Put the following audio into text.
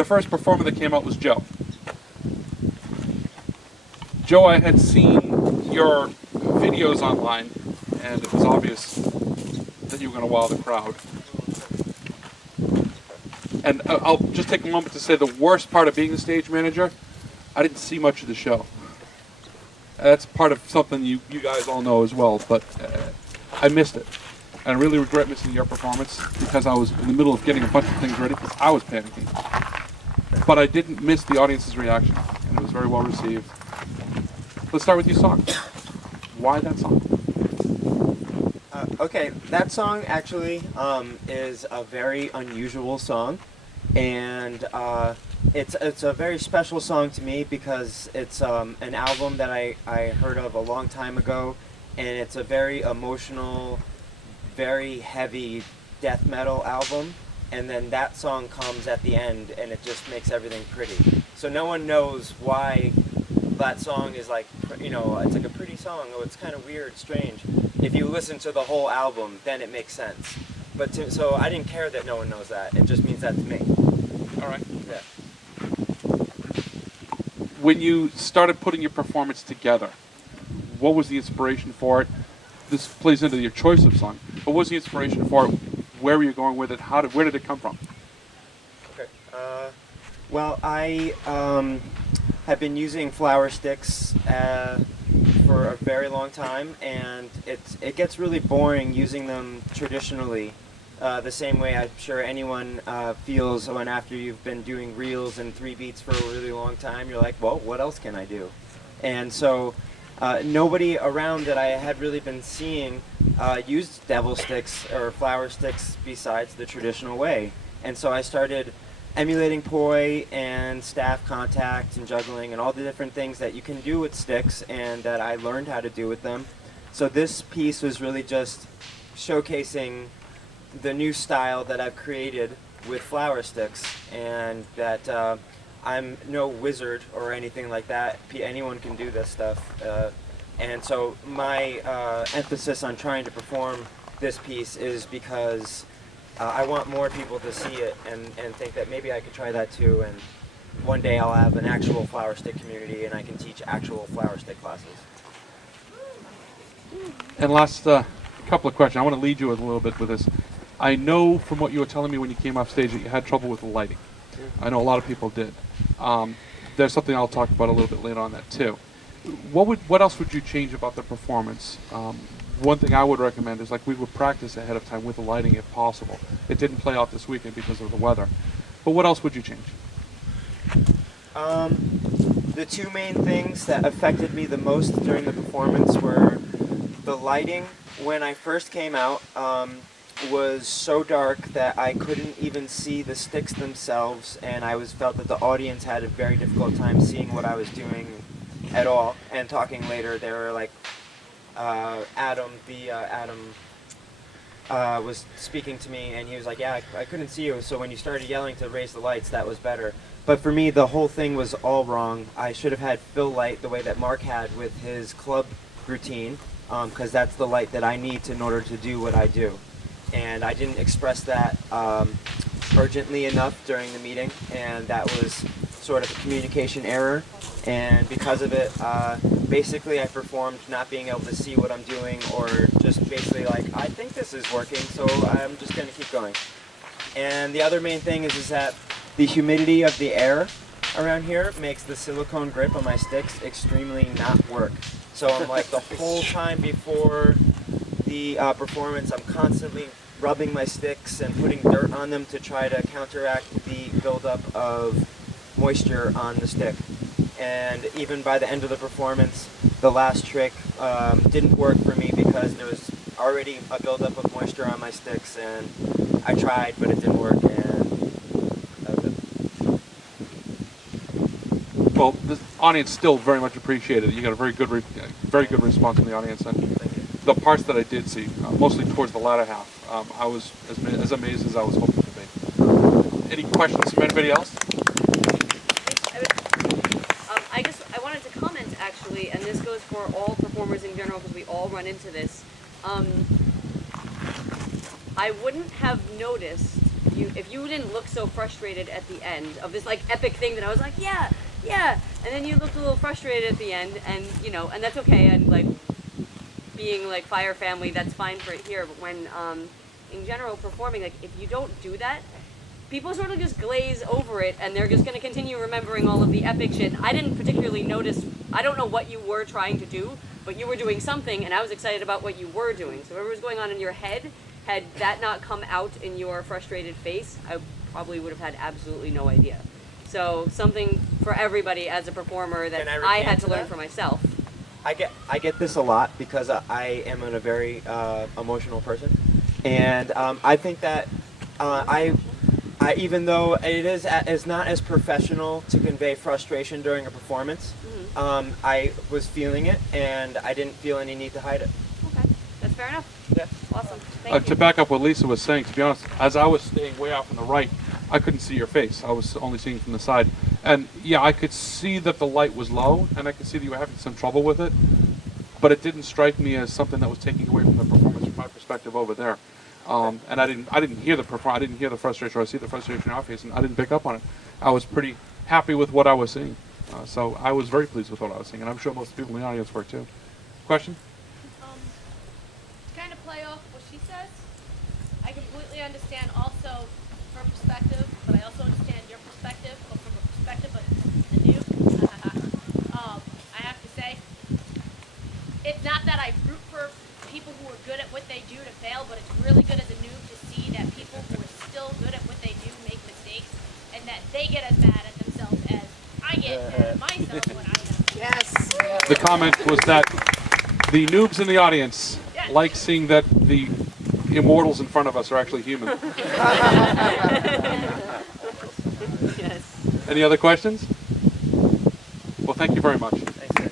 The first performer that came out was Joe. Joe, I had seen your videos online, and it was obvious that you were going to wow the crowd. And I'll just take a moment to say the worst part of being the stage manager, I didn't see much of the show. That's part of something you guys all know as well, but I missed it. And I really regret missing your performance because I was in the middle of getting a bunch of things ready because I was panicking. But I didn't miss the audience's reaction, and it was very well received. Let's start with your song. Why that song? Okay, that song actually is a very unusual song, and it's a very special song to me because it's an album that I heard of a long time ago, and it's a very emotional, very heavy death metal album, and then that song comes at the end and it just makes everything pretty. So no one knows why that song is like, it's like a pretty song. Oh, it's kind of weird, strange. If you listen to the whole album, then it makes sense. So I didn't care that no one knows that. It just means that to me. All right. Yeah. When you started putting your performance together, what was the inspiration for it? This plays into your choice of song. What was the inspiration for it? Where were you going with it? Where did it come from? Okay. Well, I have been using flower sticks for a very long time, and it gets really boring using them traditionally. The same way I'm sure anyone feels when after you've been doing reels and 3 beats for a really long time, you're like, well, what else can I do? And so nobody around that I had really been seeing used devil sticks or flower sticks besides the traditional way. And so I started emulating poi and staff contact and juggling and all the different things that you can do with sticks and that I learned how to do with them. So this piece was really just showcasing the new style that I've created with flower sticks, and that I'm no wizard or anything like that. Anyone can do this stuff. And so my emphasis on trying to perform this piece is because I want more people to see it and think that maybe I could try that too, and one day I'll have an actual flower stick community and I can teach actual flower stick classes. And last couple of questions. I want to lead you a little bit with this. I know from what you were telling me when you came off stage that you had trouble with the lighting. I know a lot of people did. There's something I'll talk about a little bit later on that too. What else would you change about the performance? One thing I would recommend is we would practice ahead of time with the lighting if possible. It didn't play out this weekend because of the weather. But what else would you change? The two main things that affected me the most during the performance were the lighting. When I first came out, was so dark that I couldn't even see the sticks themselves, and I felt that the audience had a very difficult time seeing what I was doing at all. And talking later, they were like, Adam was speaking to me, and he was like, yeah, I couldn't see you, so when you started yelling to raise the lights, that was better. But for me, the whole thing was all wrong. I should have had fill light the way that Mark had with his club routine, because that's the light that I need in order to do what I do. And I didn't express that urgently enough during the meeting, and that was sort of a communication error. And because of it, basically I performed not being able to see what I'm doing, or just basically like, I think this is working, so I'm just going to keep going. And the other main thing is that the humidity of the air around here makes the silicone grip on my sticks extremely not work. So I'm like, the whole time before the performance, I'm constantly rubbing my sticks and putting dirt on them to try to counteract the buildup of moisture on the stick. And even by the end of the performance, the last trick didn't work for me because there was already a buildup of moisture on my sticks, and I tried, but it didn't work, and that was it. Well, the audience still very much appreciated it. You got a very good response from the audience, and the parts that I did see, mostly towards the latter half, I was as amazed as I was hoping to be. Any questions from anybody else? I wanted to comment actually, and this goes for all performers in general because we all run into this. I wouldn't have noticed if you didn't look so frustrated at the end of this like epic thing that I was like, yeah, yeah, and then you looked a little frustrated at the end, and and that's okay, and like being like Fire family, that's fine for it here, but when in general performing, like if you don't do that, people sort of just glaze over it, and they're just going to continue remembering all of the epic shit. I didn't particularly notice, I don't know what you were trying to do, but you were doing something, and I was excited about what you were doing. So whatever was going on in your head, had that not come out in your frustrated face, I probably would have had absolutely no idea. So something for everybody as a performer that Can I I had recant to to learn that? for myself. I get this a lot because I am a very emotional person, and I think that I even though it is not as professional to convey frustration during a performance, I was feeling it, and I didn't feel any need to hide it. Okay, that's fair enough. Yeah. Awesome. Thank you. To back up what Lisa was saying, to be honest, as I was staying way off on the right, I couldn't see your face. I was only seeing from the side. And yeah, I could see that the light was low, and I could see that you were having some trouble with it. But it didn't strike me as something that was taking away from the performance from my perspective over there. And I didn't hear the I didn't hear the frustration, or I see the frustration in your face, and I didn't pick up on it. I was pretty happy with what I was seeing. So I was very pleased with what I was seeing, and I'm sure most people in the audience were too. Question? To kind of play off what she says, I completely understand also her perspective, but I also understand your perspective, but from a perspective of the noob. I have to say, it's not that I root for people who are good at what they do to fail, but it's really good as a noob to see that people who are still good at what they do make mistakes, and that they get as mad at themselves as I get mad at myself when I have. Yes. The comment was that the noobs in the audience Yes. like seeing that the immortals in front of us are actually human. Yes. Any other questions? Well, thank you very much. Thanks,